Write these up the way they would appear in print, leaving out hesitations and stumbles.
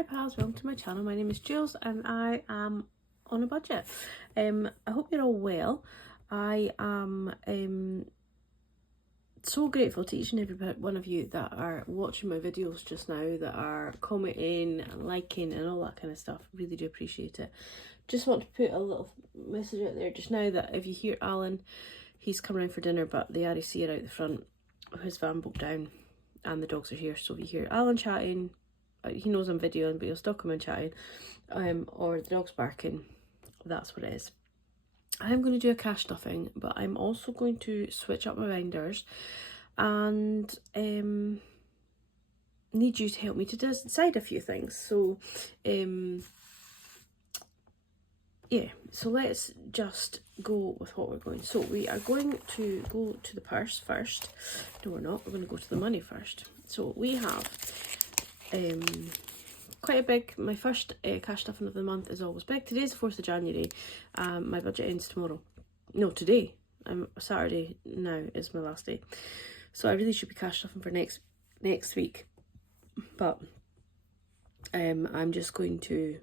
Hi pals, welcome to my channel. My name is Julz and I am on a budget. I hope you're all well. I am so grateful to each and every one of you that are watching my videos just now, that are commenting and liking and all that kind of stuff. Really do appreciate it. Just want to put a little message out there just now that if you hear Alan, he's coming around for dinner, but the RAC are out the front. His van broke down and the dogs are here, so if you hear Alan chatting, he knows I'm videoing, but he'll still come and chatting, or the dog's barking, that's what it is. I'm going to do a cash stuffing, but I'm also going to switch up my binders and need you to help me to decide a few things. So yeah, so let's just go with what we're going. So we are going to go to the purse first. No, we're not. We're going to go to the money first. So we have quite a big, my first cash stuffing of the month is always big. Today's the 4th of January. My budget ends tomorrow. No, today. Saturday now is my last day. So I really should be cash stuffing for next week. But I'm just going to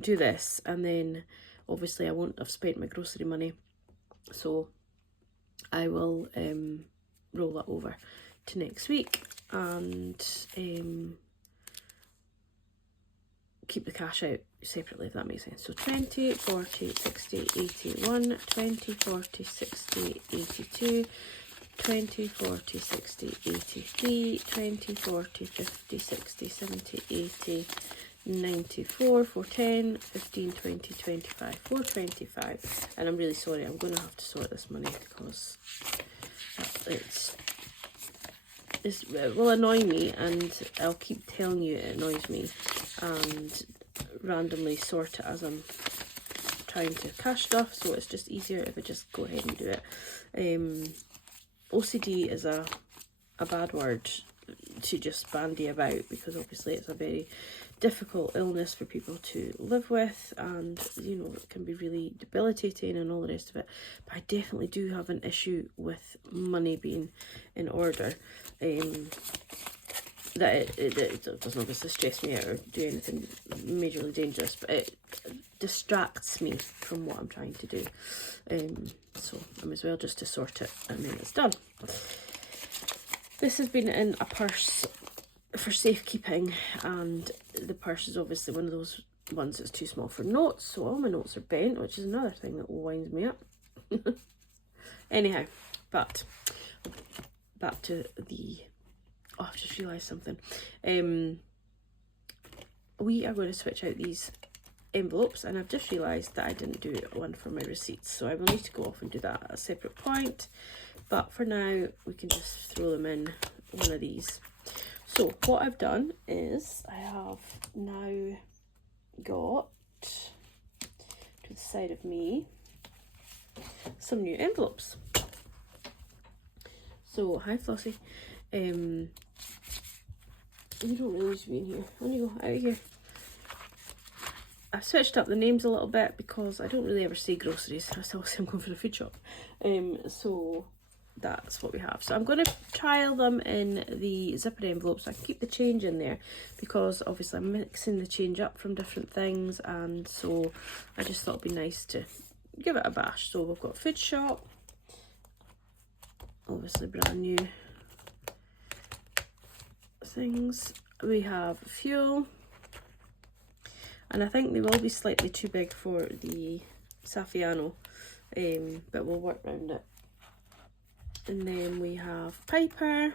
do this, and then obviously I won't have spent my grocery money. So I will roll that over to next week and keep the cash out separately, if that makes sense. So 20, 40, 60, 81, 20, 40, 60, 82, 20, 40, 60, 83, 20, 40, 50, 60, 70, 80, 94, 410, 15, 20, 25, 425. And I'm really sorry, I'm going to have to sort this money because it will annoy me, and I'll keep telling you it annoys me, and randomly sort it as I'm trying to cash stuff, so it's just easier if I just go ahead and do it. OCD is a bad word to just bandy about, because obviously it's a very difficult illness for people to live with, and you know, it can be really debilitating and all the rest of it. But I definitely do have an issue with money being in order. That it doesn't obviously stress me out or do anything majorly dangerous, but it distracts me from what I'm trying to do. So I may as well just to sort it and then it's done. This has been in a purse for safekeeping, and the purse is obviously one of those ones that's too small for notes, so all my notes are bent, which is another thing that winds me up. Anyhow, but back to the, oh, I've just realised something. We are going to switch out these envelopes, and I've just realised that I didn't do one for my receipts, so I will need to go off and do that at a separate point, but for now we can just throw them in one of these. So what I've done is I have now got to the side of me some new envelopes. So hi Flossie, you don't really need to be in here. On you go, out of here. I've switched up the names a little bit because I don't really ever say groceries. I still say I'm going for the food shop. So that's what we have. So I'm going to trial them in the zipper envelope so I can keep the change in there, because obviously I'm mixing the change up from different things, and so I just thought it'd be nice to give it a bash. So we've got food shop, obviously brand new things. We have fuel, and I think they will be slightly too big for the Saffiano, but we'll work around it. And then we have Piper,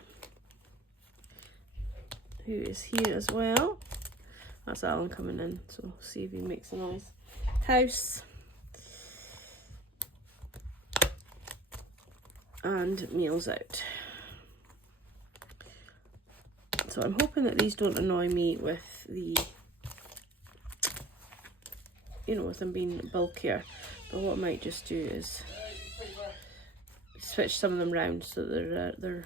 who is here as well. That's Alan coming in, so see if he makes a noise. House. And meals out. So I'm hoping that these don't annoy me with the, you know, with them being bulkier. But what I might just do is switch some of them round so they're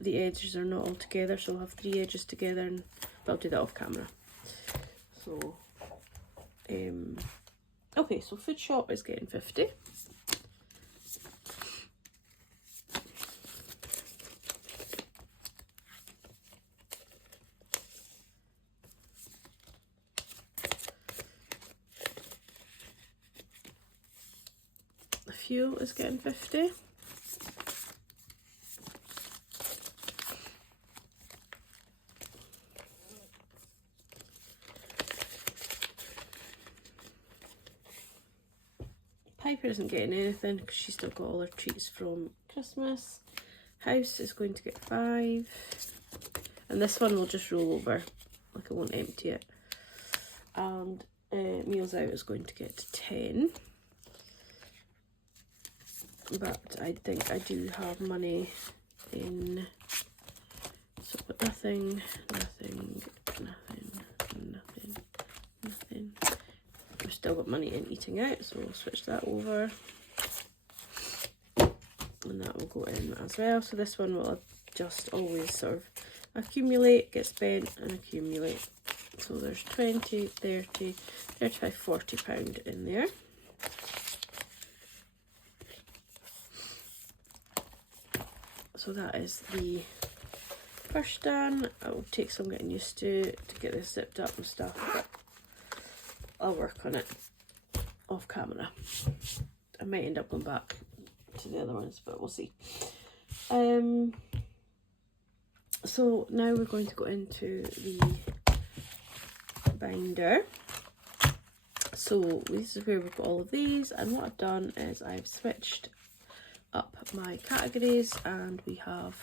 the edges are not all together. So I'll have 3 edges together, and but I'll do that off camera. So okay, so food shop is getting 50. fuel is getting 50. Piper isn't getting anything because she's still got all her treats from Christmas. House is going to get 5. And this one will just roll over, like I won't empty it. And Meals Out is going to get 10. But I think I do have money in, so but nothing. We've still got money in Eating Out, so we'll switch that over. And that will go in as well. So this one will just always sort of accumulate, get spent and accumulate. So there's 20, 30, 35, 40 pound in there. So that is the first done. It will take some getting used to get this zipped up and stuff, but I'll work on it off camera. I might end up going back to the other ones, but we'll see. So now we're going to go into the binder. So this is where we've got all of these, and what I've done is I've switched up my categories, and we have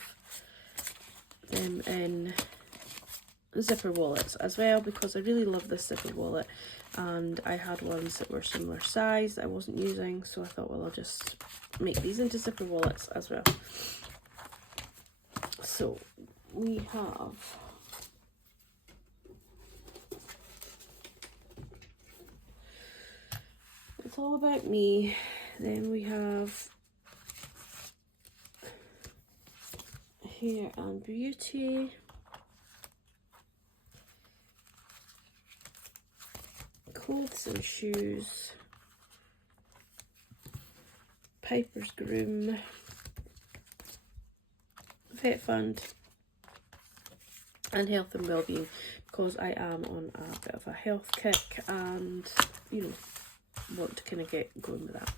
them in zipper wallets as well, because I really love this zipper wallet, and I had ones that were similar size that I wasn't using, so I thought, well, I'll just make these into zipper wallets as well. So we have It's All About Me, then we have Hair and Beauty, Clothes and Shoes, Piper's Groom, Vet Fund, and Health and Wellbeing, because I am on a bit of a health kick and, you know, want to kind of get going with that.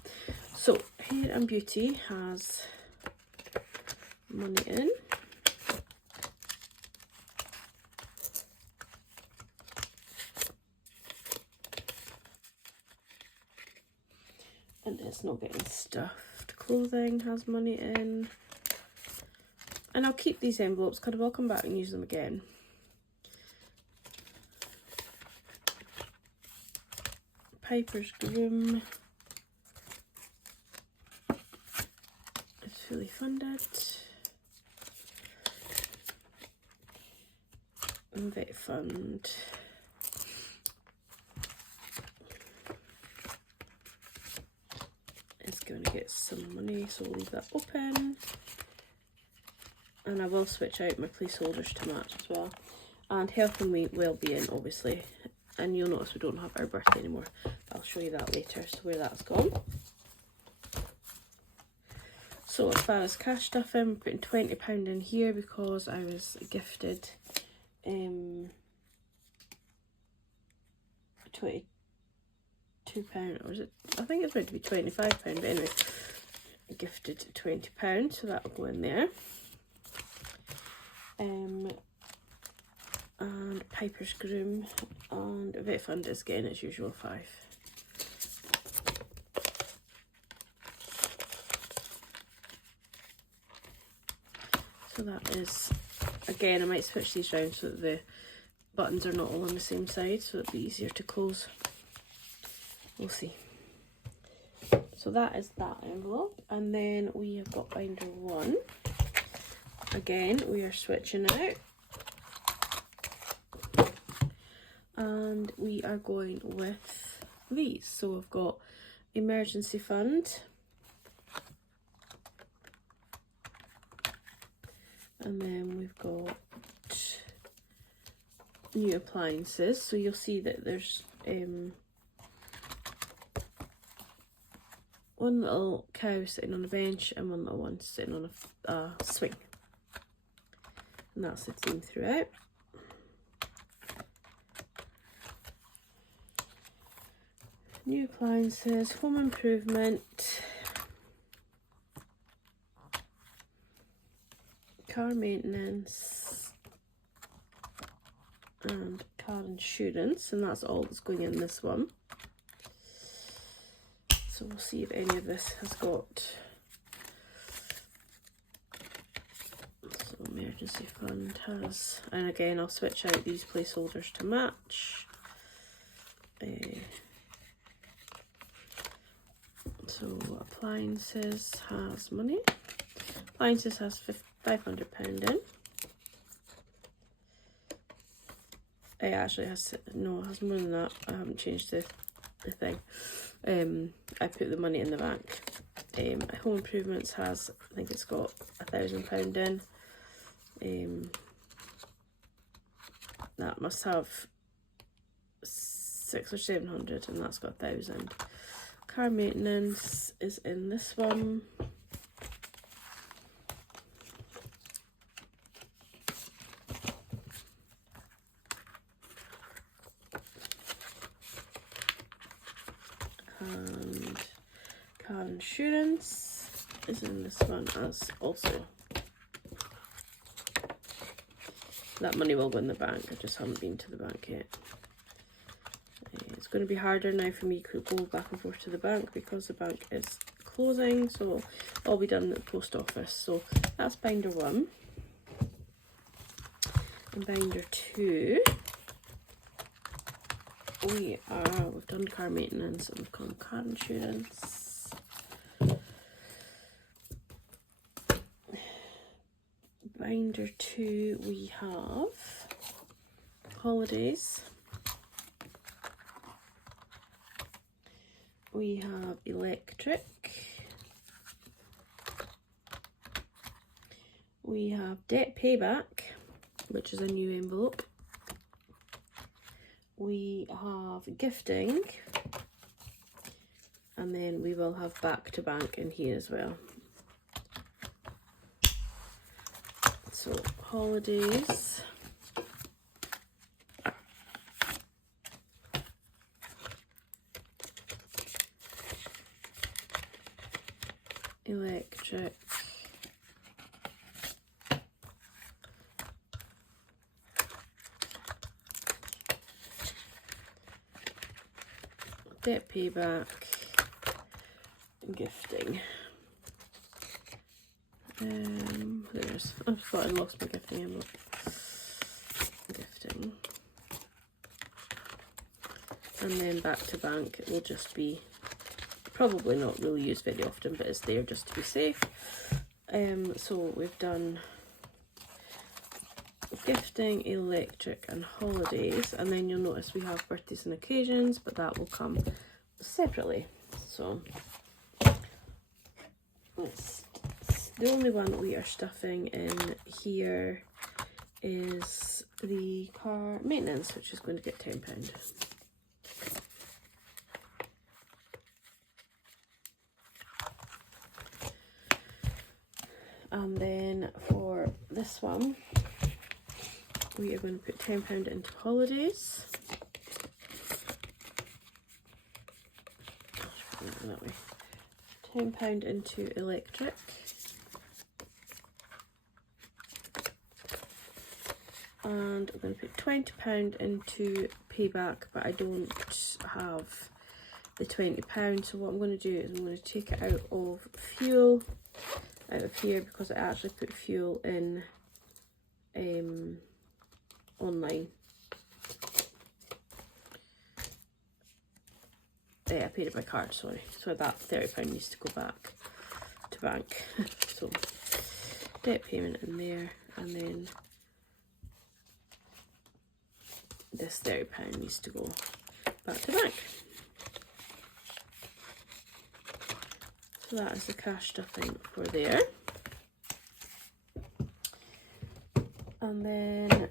So Hair and Beauty has money in. And it's not getting stuffed. Clothing has money in. And I'll keep these envelopes because I'll come back and use them again. Piper's Groom is fully funded. And Vet Fund is going to get some money, so we'll leave that open. And I will switch out my placeholders to match as well. And Health and Wellbeing, obviously. And you'll notice we don't have our birthday anymore. I'll show you that later, so where that's gone. So as far as cash stuff in, we're putting £20 in here because I was gifted £22, or is it? I think it's meant to be £25, but anyway, gifted £20, so that'll go in there. And Piper's Groom and Vet Fund is getting its usual 5. So that is, again, I might switch these round so that the buttons are not all on the same side, so it'll be easier to close. We'll see. So that is that envelope, and then we have got binder 1. Again, we are switching out. And we are going with these. So we've got Emergency Fund. And then we've got New Appliances. So you'll see that there's one little cow sitting on a bench and one little one sitting on a swing. And that's the theme throughout. New Appliances, Home Improvement, car maintenance and car insurance, and that's all that's going in this one. So we'll see if any of this has got, so emergency fund has, and again I'll switch out these placeholders to match. So appliances has money. Appliances has £500 in. It actually has, no, it has more than that. I haven't changed the thing. I put the money in the bank. Home improvements has, I think it's got £1,000 in. That must have 600 or 700, and that's got 1,000. Car maintenance is in this one. And car insurance is in this one as also. That money will go in the bank, I just haven't been to the bank yet. It's going to be harder now for me to go back and forth to the bank because the bank is closing, so I'll be done at the post office. So that's binder 1. And binder 2. We've done car maintenance and we've done car insurance. Binder 2, we have holidays. We have electric. We have debt payback, which is a new envelope. We have gifting, and then we will have back to bank in here as well. So holidays, electric, debt payback, gifting. I thought I lost my gifting envelope. Gifting. And then back to bank, it will just be, probably not really used very often, but it's there just to be safe. So we've done gifting, electric and holidays, and then you'll notice we have birthdays and occasions, but that will come separately. So the only one that we are stuffing in here is the car maintenance, which is going to get £10. And then for this one, we are going to put £10 into holidays. That way. £10 into electric. And I'm going to put £20 into payback, but I don't have the £20. So what I'm going to do is I'm going to take it out of fuel, out of here, because I actually put fuel in online. Yeah, I paid it by card, sorry. So that £30 needs to go back to bank. So debt payment in there, and then this £30 needs to go back to bank. So that is the cash stuffing for there. And then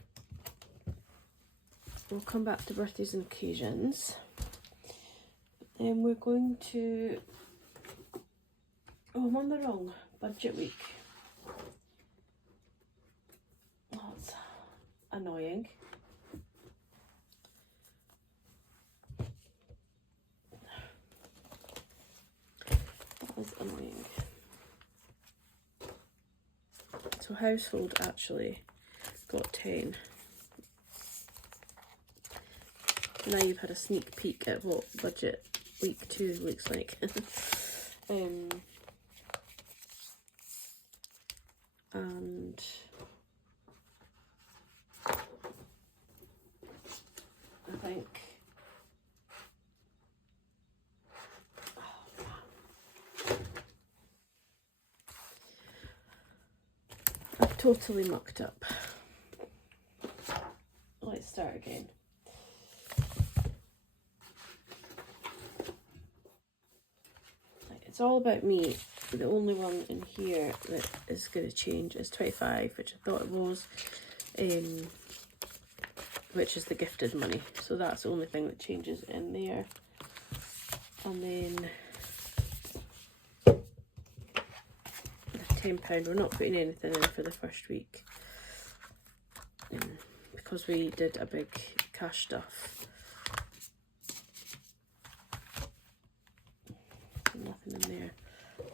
we'll come back to birthdays and occasions. And we're going to, oh, I'm on the wrong budget week. Oh, it's annoying. That is annoying. So household actually got 10. Now you've had a sneak peek at what budget week 2 looks like. And I think I've totally mucked up. Let's start again. It's all about me. The only one in here that is going to change is 25, which I thought it was, which is the gifted money. So that's the only thing that changes in there. And then the £10, we're not putting anything in for the first week. Because we did a big cash stuff. Nothing in there.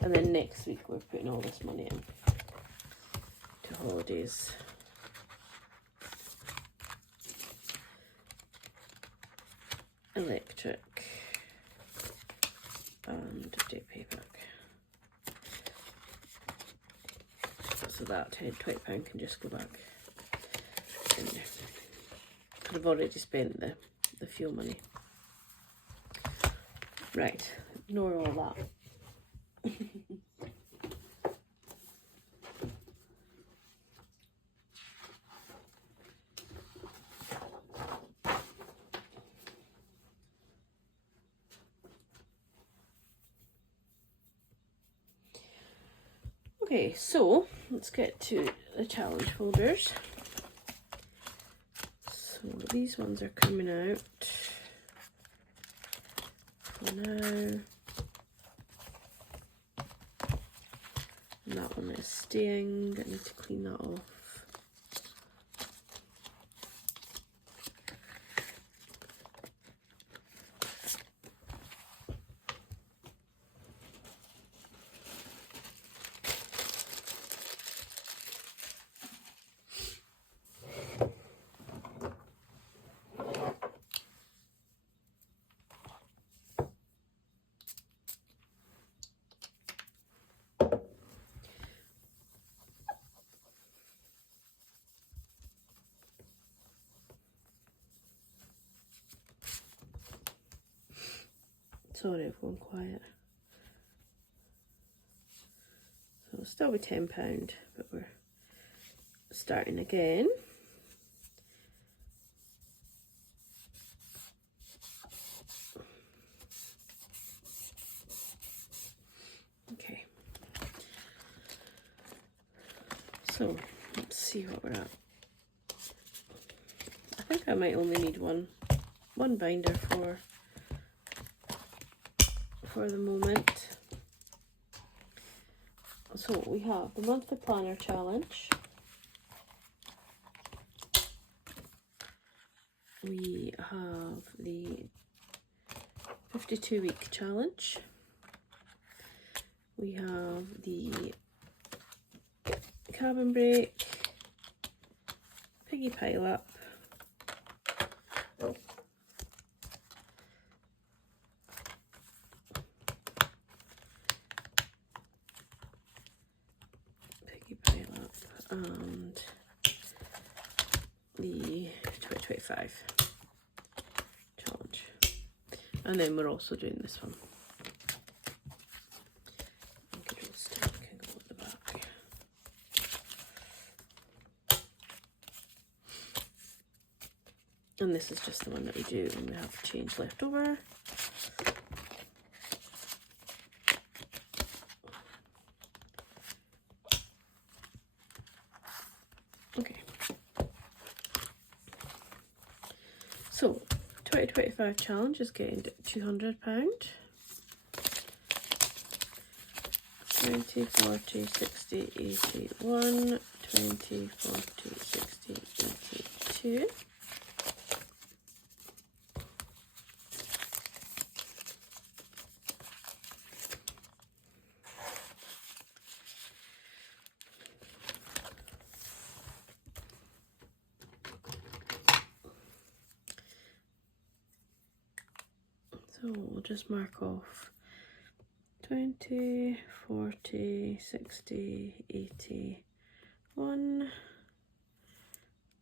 And then next week we're putting all this money in to holidays. Electric and debt payback. So that £20 can just go back in there. I've already spent the fuel money. Right, ignore all that. Okay, so let's get to the challenge folders. So these ones are coming out for now. And that one is staying. I need to clean that off. Sorry, I've gone quiet. So it'll still be £10, but we're starting again. Okay. So let's see what we're at. I think I might only need one binder for the moment. So we have the monthly planner challenge. We have the 52-week challenge. We have the cabin break, piggy pile up, and the 2025 challenge. And then we're also doing this one. Can go at the back. And this is just the one that we do when we have change left over. Okay. So 2025 challenge is getting £200. 20, 40, 60, 81, 20, 40, 60, 82. So we'll just mark off 20, 40, 60, 80, 1,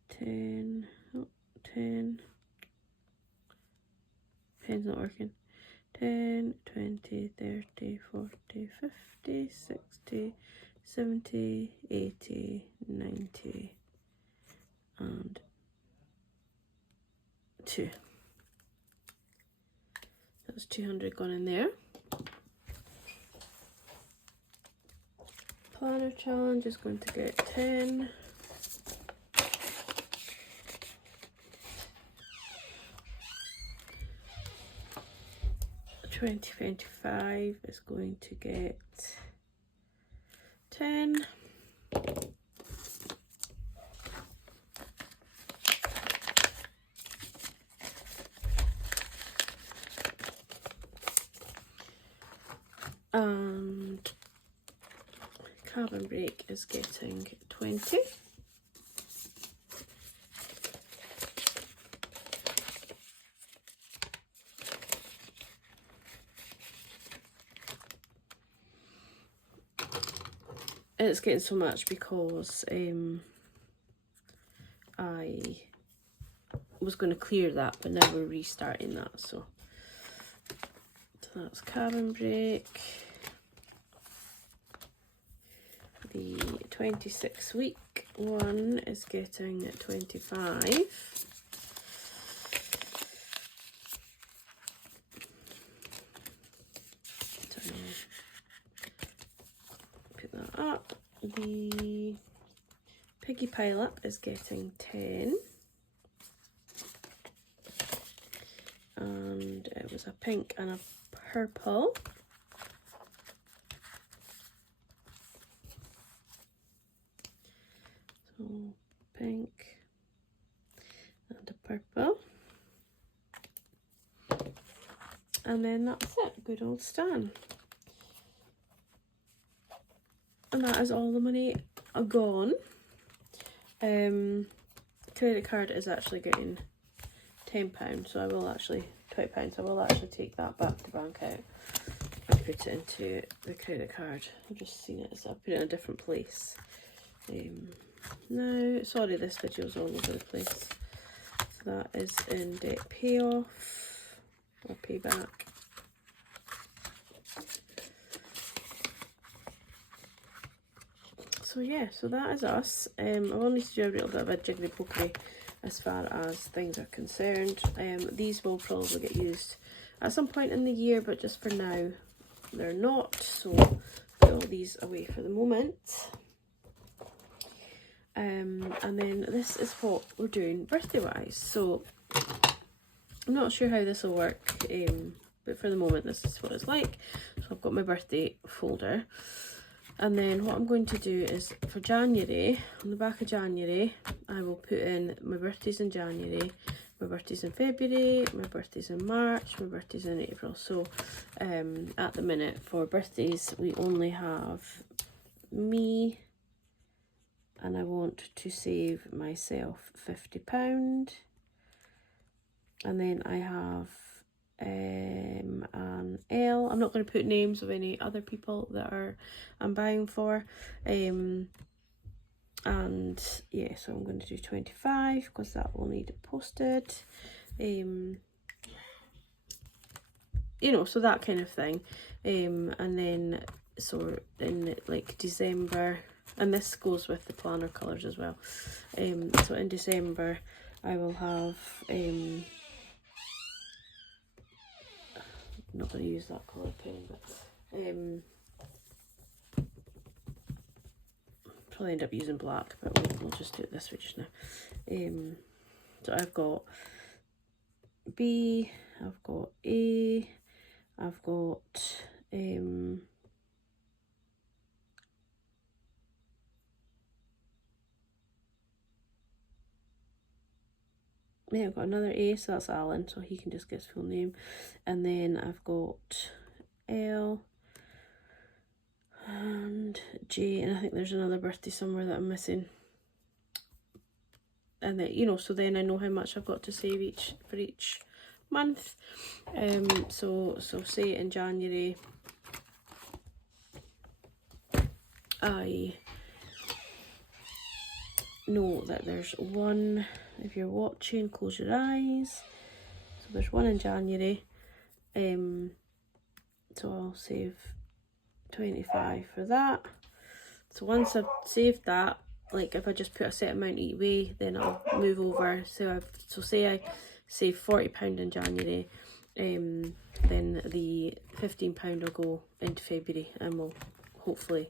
10, oh, 10, pen's not working, 10, 20, 30, 40, 50, 60, 70, 80, 90, and 2. That's 200 gone in there. Planner challenge is going to get 10. $20.25 is going to get 10. And Cabin Break is getting 20. It's getting so much because I was going to clear that, but now we're restarting that, so that's Cabin Break. The 26-week one is getting 25. So put that up. The Piggy Pile Up is getting 10. And it was a pink and a purple. So pink and a purple. And then that's it, good old Stan. And that is all the money gone. Credit card is actually getting £10, so I will actually, £20, I will actually take that back to the bank out and put it into the credit card. I've just seen it, so I've put it in a different place. Now, sorry, this video is all over the place. So that is in debt payoff or payback. So yeah, so that is us. I will need to do a little bit of a jiggly pokery as far as things are concerned. These will probably get used at some point in the year, but just for now they're not, so put all these away for the moment. And then this is what we're doing birthday wise. So I'm not sure how this will work, but for the moment this is what it's like. So I've got my birthday folder. And then what I'm going to do is for January, on the back of January, I will put in my birthdays in January, my birthdays in February, my birthdays in March, my birthdays in April. So at the minute for birthdays, we only have me, and I want to save myself £50. And then I have an L. I'm not going to put names of any other people that I'm buying for. And yeah, so I'm going to do 25 because that will need it posted. You know, so that kind of thing. And then so in like December, and this goes with the planner colours as well. So in December I will have I'm not going to use that colour pen, but probably end up using black, but we'll just do it this way just now. So I've got B, I've got A, I've got yeah, I've got another A, so that's Alan, so he can just get his full name. And then I've got L and J, and I think there's another birthday somewhere that I'm missing. And then, you know, so then I know how much I've got to save for each month. So say in January I know that there's one, if you're watching, close your eyes. So there's one in January. So I'll save 25 for that. So once I've saved that, like if I just put a set amount each way, then I'll move over. So say I save £40 in January, then the £15 will go into February, and we'll hopefully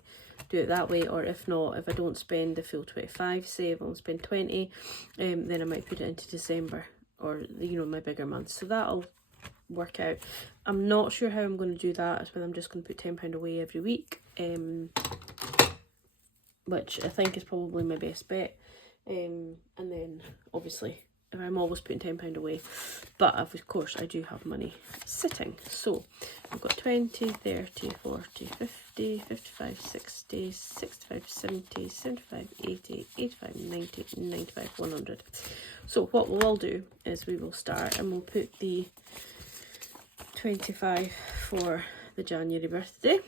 do it that way. Or if not, if I don't spend the full 25, say if I only spend 20, then I might put it into December, or you know, my bigger months. So that'll work out. I'm not sure how I'm going to do that, whether I'm just going to put £10 away every week, which I think is probably my best bet. And then obviously if I'm always putting £10 away, but of course I do have money sitting. So I've got 20, 30, 40, 50, 55, 60, 65, 70, 75, 80, 85, 90, 95, 100. So what we'll all do is we will start and we'll put the 25 for the January birthday.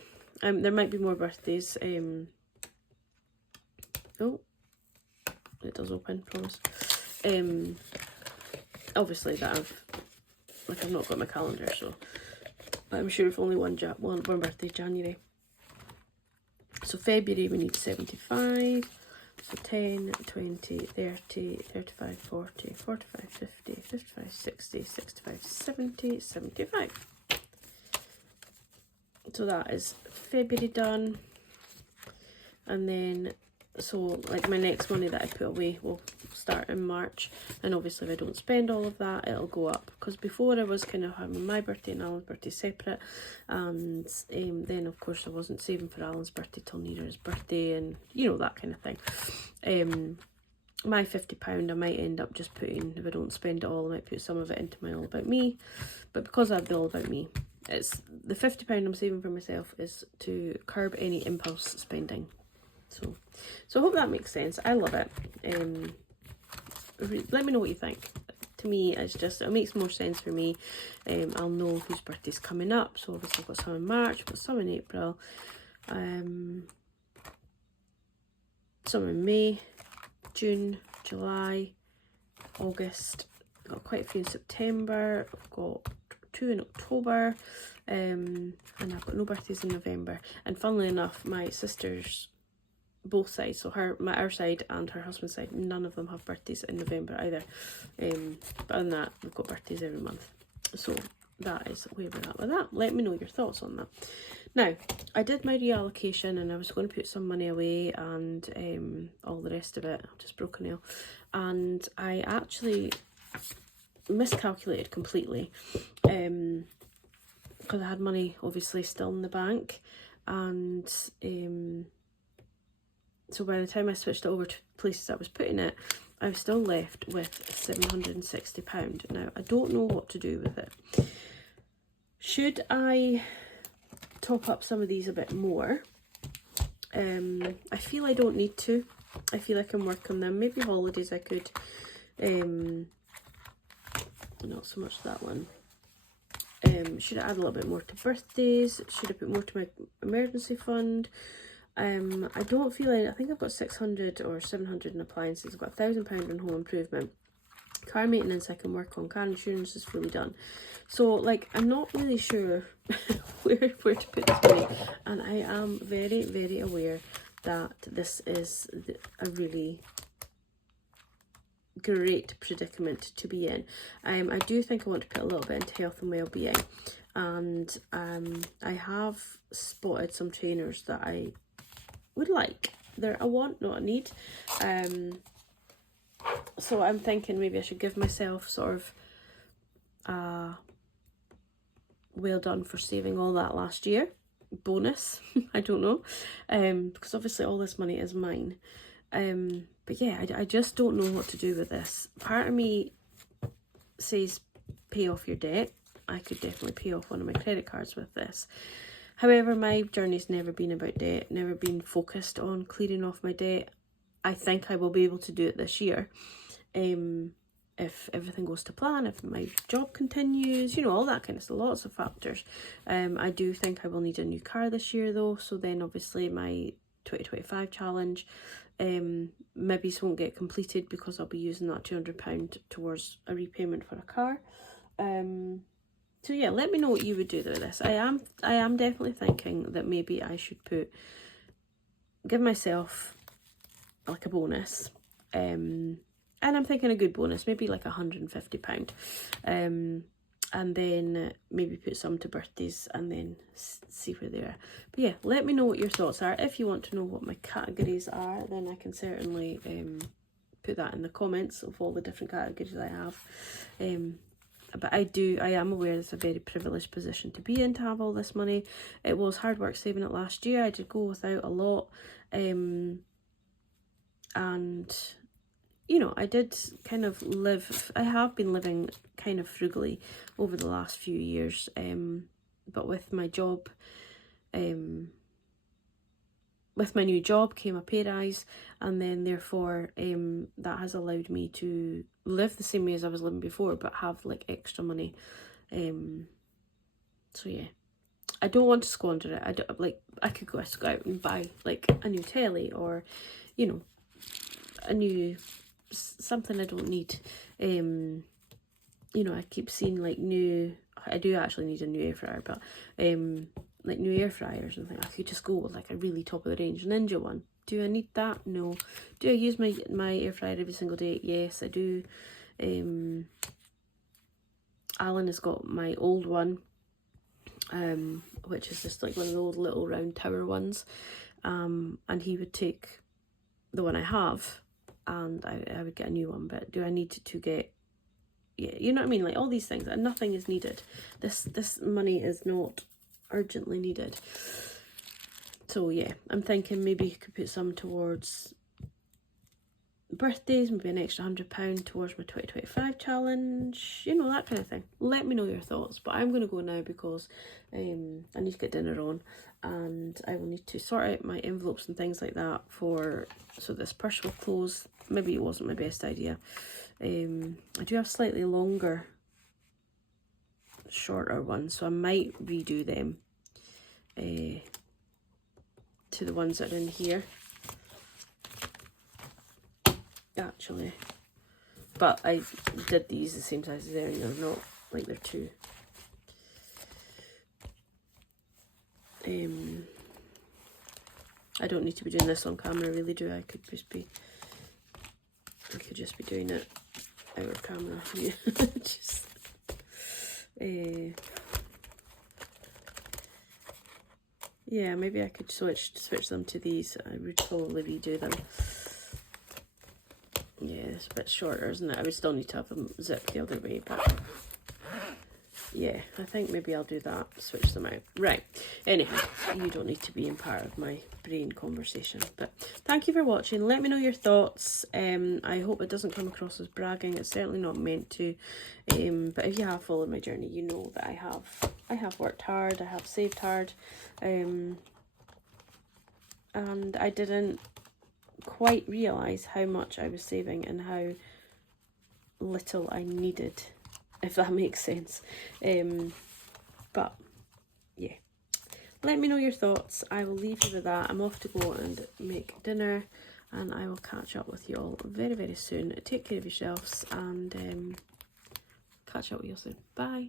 There might be more birthdays. Oh, it does open, promise. Obviously that I've not got my calendar, so I'm sure if only one birthday January. So February we need 75. So 10, 20, 30, 35, 40, 45, 50, 55, 60, 65, 70, 75. So that is February done. And then, so like my next money that I put away will start in March. And obviously if I don't spend all of that, it'll go up. Because before I was kind of having my birthday and Alan's birthday separate. And then of course I wasn't saving for Alan's birthday till near his birthday, and you know, that kind of thing. My £50 I might end up just putting, if I don't spend it all, I might put some of it into my All About Me. But because I have the All About Me, it's the £50 I'm saving for myself is to curb any impulse spending. So I hope that makes sense. I love it. Let me know what you think. To me, it's just, it makes more sense for me. I'll know whose birthday's coming up. So obviously I've got some in March, I've got some in April, some in May, June, July, August. I've got quite a few in September. I've got 2 in October, and I've got no birthdays in November. And funnily enough, my sisters, both sides, so our side and her husband's side, none of them have birthdays in November either. But other than that, we've got birthdays every month. So that is where we're at with that. Let me know your thoughts on that. Now, I did my reallocation and I was going to put some money away and all the rest of it. I've just broke a nail. And I actually miscalculated completely, because I had money obviously still in the bank, and so by the time I switched it over to places I was putting it, I was still left with £760. Now, I don't know what to do with it. Should I top up some of these a bit more? I feel I don't need to. I feel I can work on them. Maybe holidays I could, not so much that one. Should I add a little bit more to birthdays? Should I put more to my emergency fund? I don't feel like, I think I've got 600 or 700 in appliances. I've got £1,000 in home improvement. Car maintenance I can work on. Car insurance is fully done. So like, I'm not really sure where to put this money, and I am very, very aware that this is a really great predicament to be in. I do think I want to put a little bit into health and well-being, and I have spotted some trainers that I would like. They're a want, not a need. So I'm thinking maybe I should give myself sort of well done for saving all that last year bonus. I don't know, because obviously all this money is mine. But yeah, I just don't know what to do with this. Part of me says pay off your debt. I could definitely pay off one of my credit cards with this. However, my journey's never been about debt, never been focused on clearing off my debt. I think I will be able to do it this year. if everything goes to plan, if my job continues, you know, all that kind of stuff, lots of factors. I do think I will need a new car this year though, so then obviously my 2025 challenge maybe won't get completed because I'll be using that £200 towards a repayment for a car. So yeah, let me know what you would do with this. I am definitely thinking that maybe I should give myself like a bonus, and I'm thinking a good bonus, maybe like £150, and then maybe put some to birthdays and then see where they are. But yeah, let me know what your thoughts are. If you want to know what my categories are, then I can certainly put that in the comments of all the different categories I have. But I am aware it's a very privileged position to be in, to have all this money. It was hard work saving it last year. I did go without a lot, and you know, I did kind of I have been living kind of frugally over the last few years, but with my job, with my new job came a pay rise, and then therefore that has allowed me to live the same way as I was living before, but have like extra money. So yeah, I don't want to squander it. I could go out and buy like a new telly, or you know, a new something I don't need. You know, I keep seeing like I do actually need a new air fryer, but like new air fryers and things. I could just go with like a really top of the range Ninja one. Do I need that? No. Do I use my air fryer every single day? Yes, I do. Alan has got my old one, which is just like one of the old little round tower ones, and he would take the one I have, and I would get a new one. But do I need to get, yeah, you know what I mean, like all these things, and nothing is needed. This money is not urgently needed. So yeah, I'm thinking maybe you could put some towards birthdays, maybe an extra £100 towards my 2025 challenge, you know, that kind of thing. Let me know your thoughts, but I'm going to go now because I need to get dinner on, and I will need to sort out my envelopes and things like that so this purse will close. Maybe it wasn't my best idea. I do have slightly longer, shorter ones, so I might redo them to the ones that are in here actually, but I did these the same size as there, and they're not like they're too I don't need to be doing this on camera, really, do I? I could just be doing it out of camera. Yeah. Just yeah, maybe I could switch them to these. I would probably redo them. Yeah, it's a bit shorter, isn't it? I would still need to have them zipped the other way, but yeah, I think maybe I'll do that, switch them out. Right, anyhow, you don't need to be in part of my brain conversation, but thank you for watching. Let me know your thoughts. I hope it doesn't come across as bragging. It's certainly not meant to, but if you have followed my journey, you know that I have worked hard, I have saved hard, and I didn't quite realise how much I was saving and how little I needed, if that makes sense. But yeah, let me know your thoughts. I will leave you with that. I'm off to go and make dinner, and I will catch up with you all very, very soon. Take care of yourselves, and catch up with you soon. Bye.